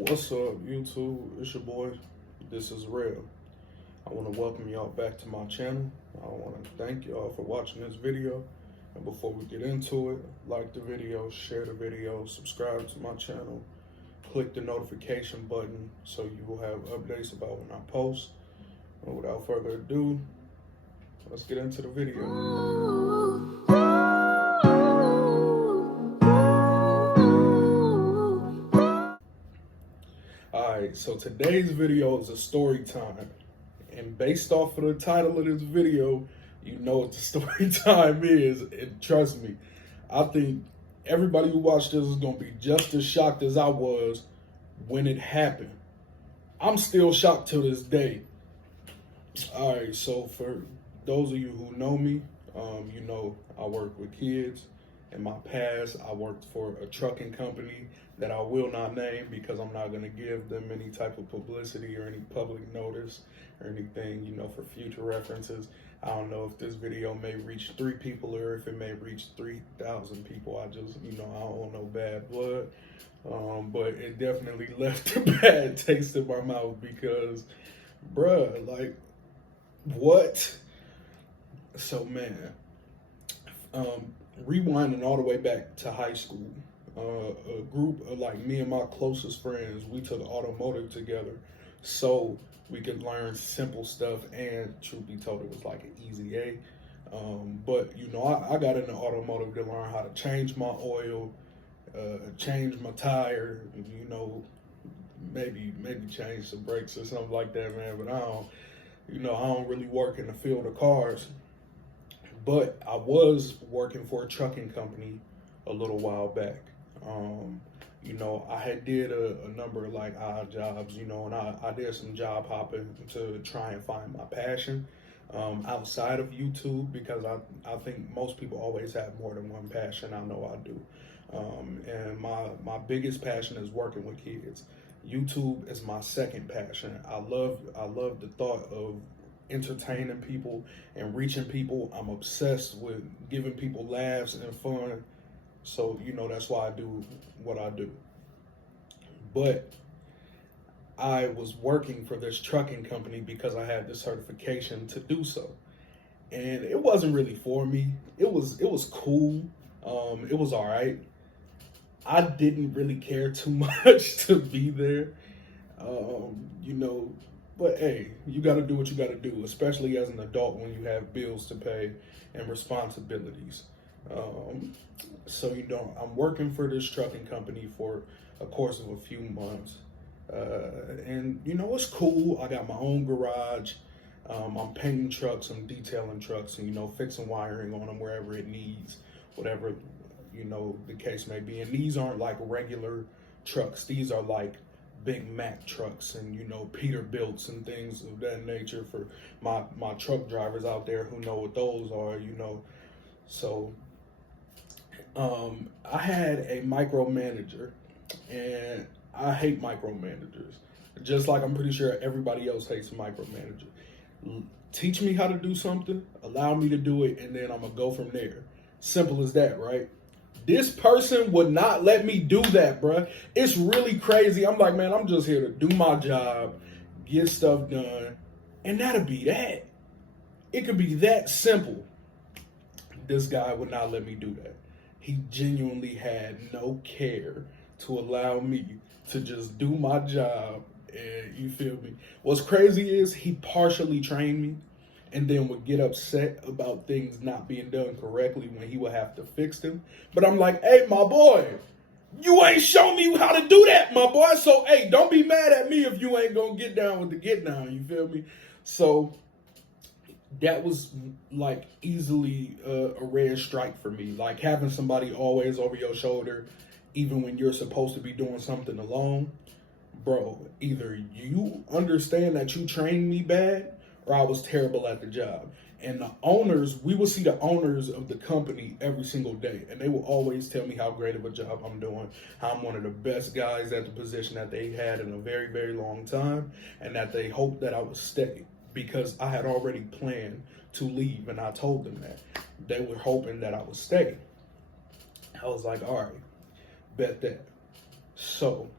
What's up, YouTube? It's your boy. This is Real. I want to welcome y'all back to my channel. I want to thank y'all for watching this video. And before we get into it, like the video, share the video, subscribe to my channel, click the notification button so you will have updates about when I post. And without further ado, let's get into the video. Alright, so today's video is a story time. And based off of the title of this video, you know what the story time is. And trust me, I think everybody who watched this is going to be just as shocked as I was when it happened. I'm still shocked to this day. Alright, so for those of you who know me, you know I work with kids. In my past, I worked for a trucking company that I will not name because I'm not going to give them any type of publicity or any public notice or anything, you know, for future references. I don't know if this video may reach 3 people or if it may reach 3,000 people. I just, you know, I don't want no bad blood. But it definitely left a bad taste in my mouth because, bruh, like, what? So, man, rewinding all the way back to high school, a group of like me and my closest friends, we took automotive together so we could learn simple stuff, and truth be told, it was like an easy A. But you know, I got into automotive to learn how to change my oil, change my tire, you know, maybe change some brakes or something like that, man. But I don't really work in the field of cars. But I was working for a trucking company a little while back. You know, I had did a number of like odd jobs, you know, and I did some job hopping to try and find my passion outside of YouTube, because I think most people always have more than one passion. I know I do. And my biggest passion is working with kids. YouTube is my second passion. I love the thought of entertaining people and reaching people. I'm obsessed with giving people laughs and fun. So, you know, that's why I do what I do. But I was working for this trucking company because I had the certification to do so. And it wasn't really for me. It was cool. It was all right. I didn't really care too much to be there. You know, but hey, you got to do what you got to do, especially as an adult when you have bills to pay and responsibilities. So, you know, I'm working for this trucking company for a course of a few months. And, you know, it's cool. I got my own garage. I'm painting trucks, I'm detailing trucks, and, you know, fixing wiring on them wherever it needs, whatever, you know, the case may be. And these aren't like regular trucks. These are like Big Mac trucks and, you know, Peterbilts and things of that nature for my truck drivers out there who know what those are, you know. So I had a micromanager, and I hate micromanagers, just like I'm pretty sure everybody else hates a micromanager. Teach me how to do something, allow me to do it, and then I'm gonna go from there. Simple as that, right? This person would not let me do that, bruh. It's really crazy. I'm like, man, I'm just here to do my job, get stuff done, and that'll be that. It could be that simple. This guy would not let me do that. He genuinely had no care to allow me to just do my job, and you feel me? What's crazy is he partially trained me and then would get upset about things not being done correctly when he would have to fix them. But I'm like, hey, my boy, you ain't shown me how to do that, my boy. So, hey, don't be mad at me if you ain't gonna get down with the get down, you feel me? So that was like easily a red strike for me. Like having somebody always over your shoulder, even when you're supposed to be doing something alone. Bro, either you understand that you trained me bad, or I was terrible at the job. And the owners, we would see the owners of the company every single day, and they will always tell me how great of a job I'm doing, how I'm one of the best guys at the position that they had in a very, very long time, and that they hoped that I would stay because I had already planned to leave, and I told them that. They were hoping that I would stay. I was like, all right, bet that. So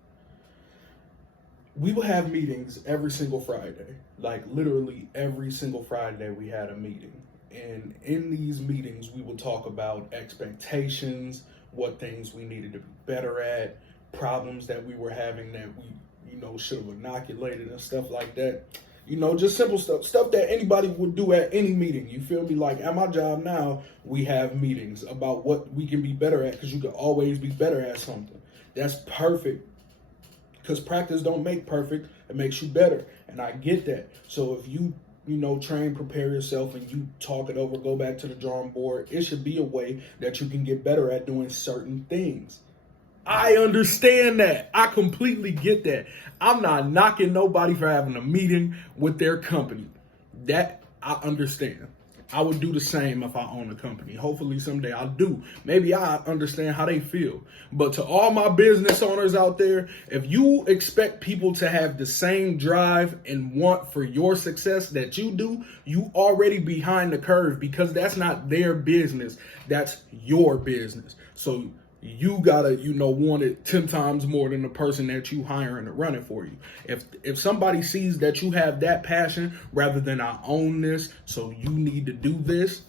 we would have meetings every single Friday. Like literally every single Friday we had a meeting. And in these meetings we would talk about expectations, what things we needed to be better at, problems that we were having that we, should have inoculated and stuff like that. Just simple stuff that anybody would do at any meeting. You feel me? Like at my job now, we have meetings about what we can be better at, because you can always be better at something. That's perfect, because practice don't make perfect. It makes you better. And I get that. So if you train, prepare yourself, and you talk it over, go back to the drawing board, it should be a way that you can get better at doing certain things. I understand that. I completely get that. I'm not knocking nobody for having a meeting with their company. That I understand. I would do the same if I own a company. Hopefully someday I'll do. Maybe I understand how they feel. But to all my business owners out there, if you expect people to have the same drive and want for your success that you do, you already behind the curve, because that's not their business. That's your business. So you gotta, want it 10 times more than the person that you hiring to run it for you. If somebody sees that you have that passion, rather than I own this, so you need to do this,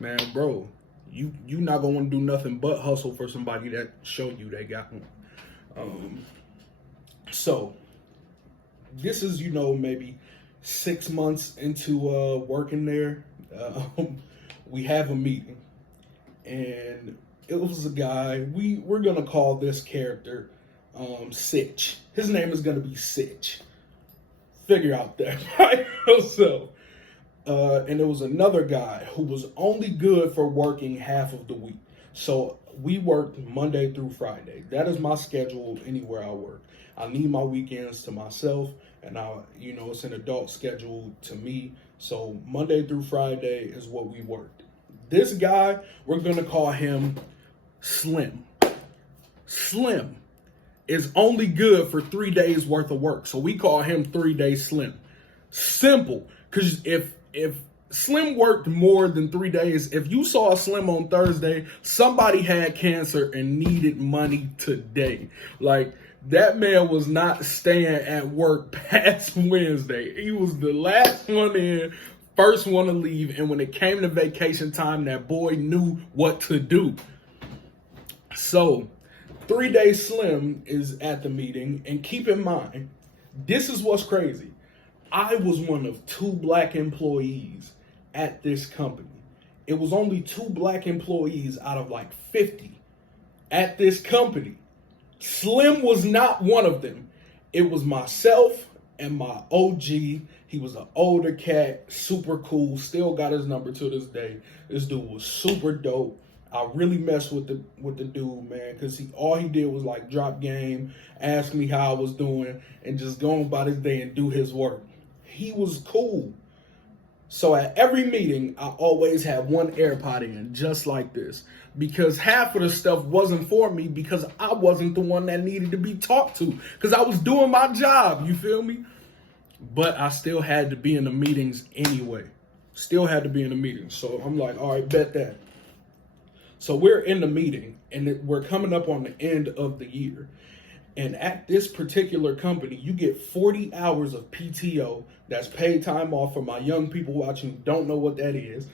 man, bro, you not gonna want to do nothing but hustle for somebody that show you they got one. So this is, maybe 6 months into working there. We have a meeting, and it was a guy, we're going to call this character Sitch. His name is going to be Sitch. Figure out that, right? So, and it was another guy who was only good for working half of the week. So we worked Monday through Friday. That is my schedule anywhere I work. I need my weekends to myself, and it's an adult schedule to me. So Monday through Friday is what we worked. This guy, we're going to call him Slim. Slim is only good for 3 days worth of work. So we call him 3 Day Slim. Simple. Because if Slim worked more than 3 days, if you saw Slim on Thursday, somebody had cancer and needed money today. Like, that man was not staying at work past Wednesday. He was the last one in, first one to leave. And when it came to vacation time, that boy knew what to do. So 3 Day Slim is at the meeting, and keep in mind, this is what's crazy. I was one of 2 black employees at this company. It was only 2 black employees out of like 50 at this company. Slim was not one of them. It was myself and my OG. He was an older cat, super cool, still got his number to this day. This dude was super dope. I really messed with the dude, man, because all he did was like drop game, ask me how I was doing, and just go about his day and do his work. He was cool. So at every meeting, I always had one AirPod in, just like this, because half of the stuff wasn't for me, because I wasn't the one that needed to be talked to, because I was doing my job, you feel me? But I still had to be in the meetings anyway. Still had to be in the meetings. So I'm like, all right, bet that. So we're in the meeting, and we're coming up on the end of the year. And at this particular company, you get 40 hours of PTO. That's paid time off. For my young people watching who don't know what that is.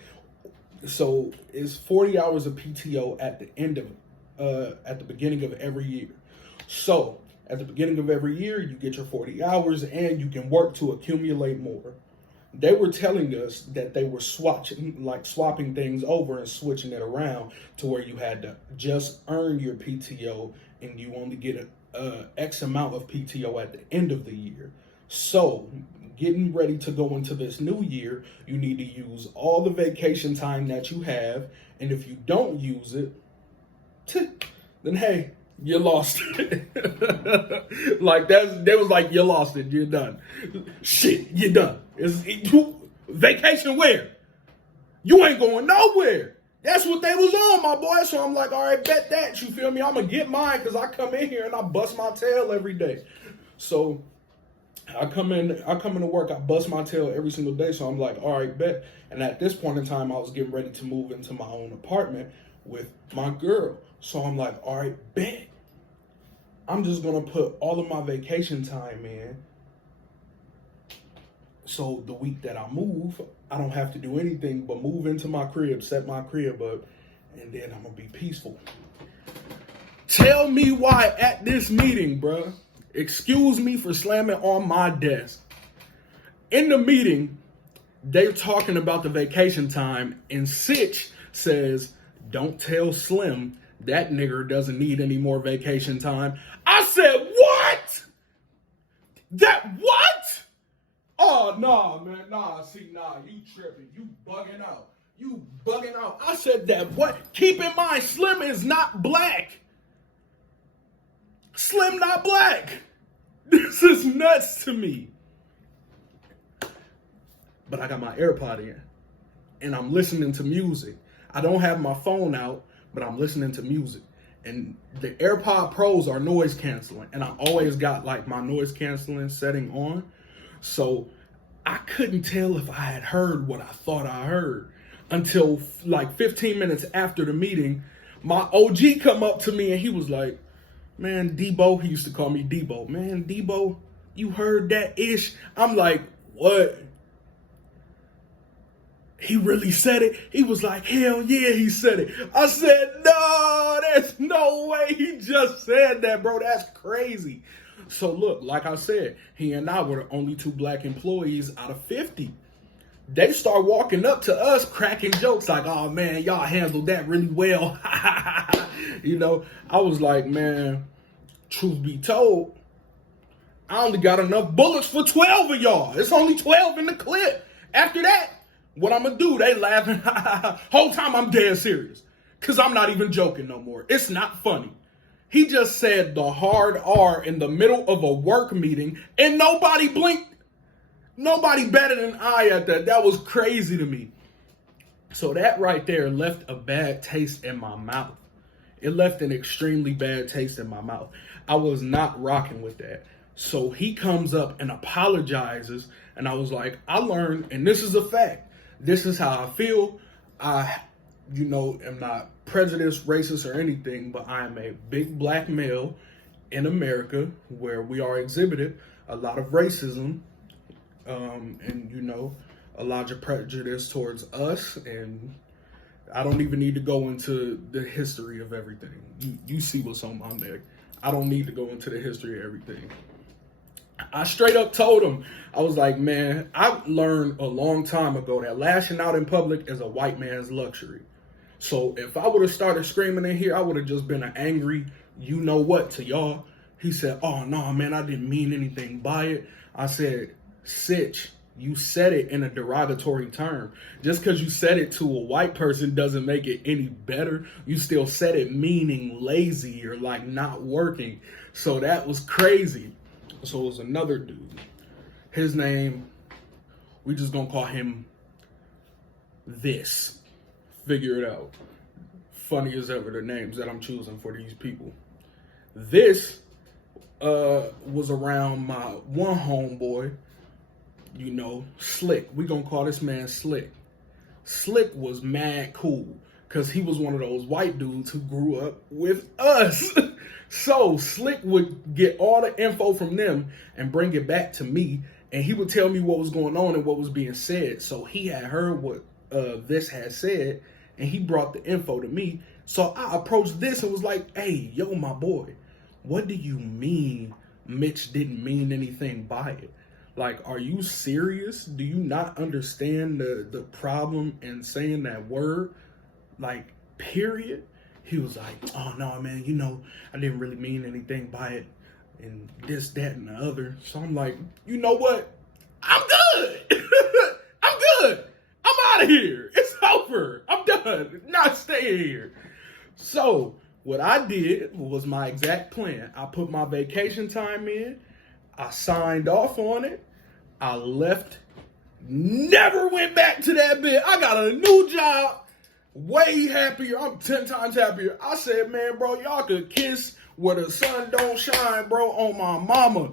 So it's 40 hours of PTO at the beginning of every year. So at the beginning of every year, you get your 40 hours, and you can work to accumulate more. They were telling us that they were swapping things over and switching it around to where you had to just earn your PTO, and you only get X amount of PTO at the end of the year. So getting ready to go into this new year, you need to use all the vacation time that you have. And if you don't use it, then hey, you lost it. They was like, you lost it. You're done. Shit, you're done. Vacation where? You ain't going nowhere. That's what they was on, my boy. So I'm like, all right, bet that. You feel me? I'm going to get mine, because I come in here and I bust my tail every day. So I come into work, I bust my tail every single day. So I'm like, all right, bet. And at this point in time, I was getting ready to move into my own apartment with my girl. So I'm like, all right, bet. I'm just going to put all of my vacation time in. So the week that I move, I don't have to do anything but move into my crib, set my crib up, and then I'm going to be peaceful. Tell me why at this meeting, bruh. Excuse me for slamming on my desk. In the meeting, they're talking about the vacation time, and Sitch says, don't tell Slim that nigger doesn't need any more vacation time. I said, what? That what? Oh, nah, man, you tripping. You bugging out. I said that what? Keep in mind, Slim is not black. Slim not black. This is nuts to me. But I got my AirPod in, and I'm listening to music. I don't have my phone out, but I'm listening to music. And the AirPod Pros are noise canceling, and I always got like my noise canceling setting on. So I couldn't tell if I had heard what I thought I heard until like 15 minutes after the meeting. My OG come up to me and he was like, man, Debo, he used to call me Debo. Man, Debo, you heard that ish? I'm like, what? He really said it? He was like, hell yeah, he said it. I said, no, there's no way he just said that, bro. That's crazy. So look, like I said, he and I were the only 2 black employees out of 50. They start walking up to us cracking jokes like, oh man, y'all handled that really well. You know, I was like, man, truth be told, I only got enough bullets for 12 of y'all. It's only 12 in the clip. After that, what I'm going to do, they laughing. Whole time I'm dead serious. Because I'm not even joking no more. It's not funny. He just said the hard R in the middle of a work meeting and nobody blinked. Nobody batted an eye at that. That was crazy to me. So that right there left a bad taste in my mouth. It left an extremely bad taste in my mouth. I was not rocking with that. So he comes up and apologizes. And I was like, I learned, and this is a fact. This is how I feel. I, am not prejudiced, racist, or anything, but I am a big black male in America where we are exhibited a lot of racism and, a lot of prejudice towards us. And I don't even need to go into the history of everything. You see what's on my neck. I don't need to go into the history of everything. I straight up told him, I was like, man, I learned a long time ago that lashing out in public is a white man's luxury. So if I would have started screaming in here, I would have just been an angry, you know what, to y'all. He said, oh, no, man, I didn't mean anything by it. I said, Sitch, you said it in a derogatory term. Just because you said it to a white person doesn't make it any better. You still said it meaning lazy or like not working. So that was crazy. So it was another dude. His name, we just gonna call him this. Figure it out. Funny as ever, the names that I'm choosing for these people. This was around my one homeboy, Slick. We gonna call this man Slick. Slick was mad cool because he was one of those white dudes who grew up with us. So Slick would get all the info from them and bring it back to me, and he would tell me what was going on and what was being said. So he had heard what this had said, and he brought the info to me. So I approached this and was like, hey, yo, my boy, what do you mean Mitch didn't mean anything by it? Like, are you serious? Do you not understand the problem in saying that word? Like, period? He was like, oh, no, man, I didn't really mean anything by it and this, that, and the other. So I'm like, you know what? I'm good. I'm good. I'm out of here. It's over. I'm done. Not staying here. So what I did was my exact plan. I put my vacation time in. I signed off on it. I left. Never went back to that bit. I got a new job. Way happier. I'm 10 times happier. I said, man, bro, y'all could kiss where the sun don't shine, bro, on my mama.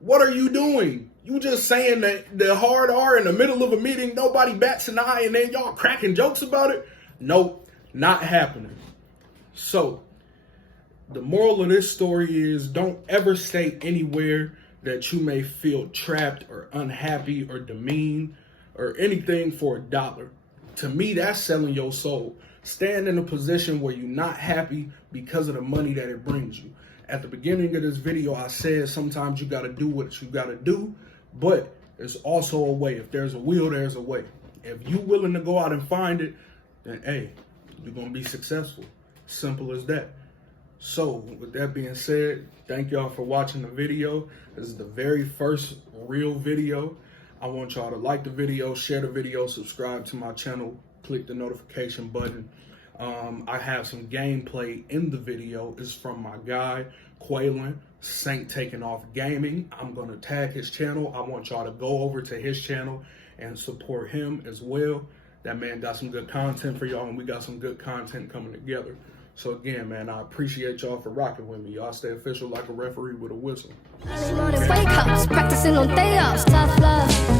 What are you doing? You just saying that the hard R in the middle of a meeting, nobody bats an eye, and then y'all cracking jokes about it? Nope, not happening. So The moral of this story is don't ever stay anywhere that you may feel trapped or unhappy or demeaned or anything for $1. To me, that's selling your soul. Stand in a position where you're not happy because of the money that it brings you. At the beginning of this video, I said sometimes you got to do what you got to do, but there's also a way. If there's a will, there's a way. If you're willing to go out and find it, then hey, you're going to be successful. Simple as that. So with that being said, thank y'all for watching the video. This is the very first real video. I want y'all to like the video, share the video, subscribe to my channel, click the notification button. I have some gameplay in the video. It's from my guy, Quaylen, Saint Taking Off Gaming. I'm going to tag his channel. I want y'all to go over to his channel and support him as well. That man got some good content for y'all, and we got some good content coming together. So again, man, I appreciate y'all for rocking with me. Y'all stay official like a referee with a whistle. Practicing on day offs, tough love.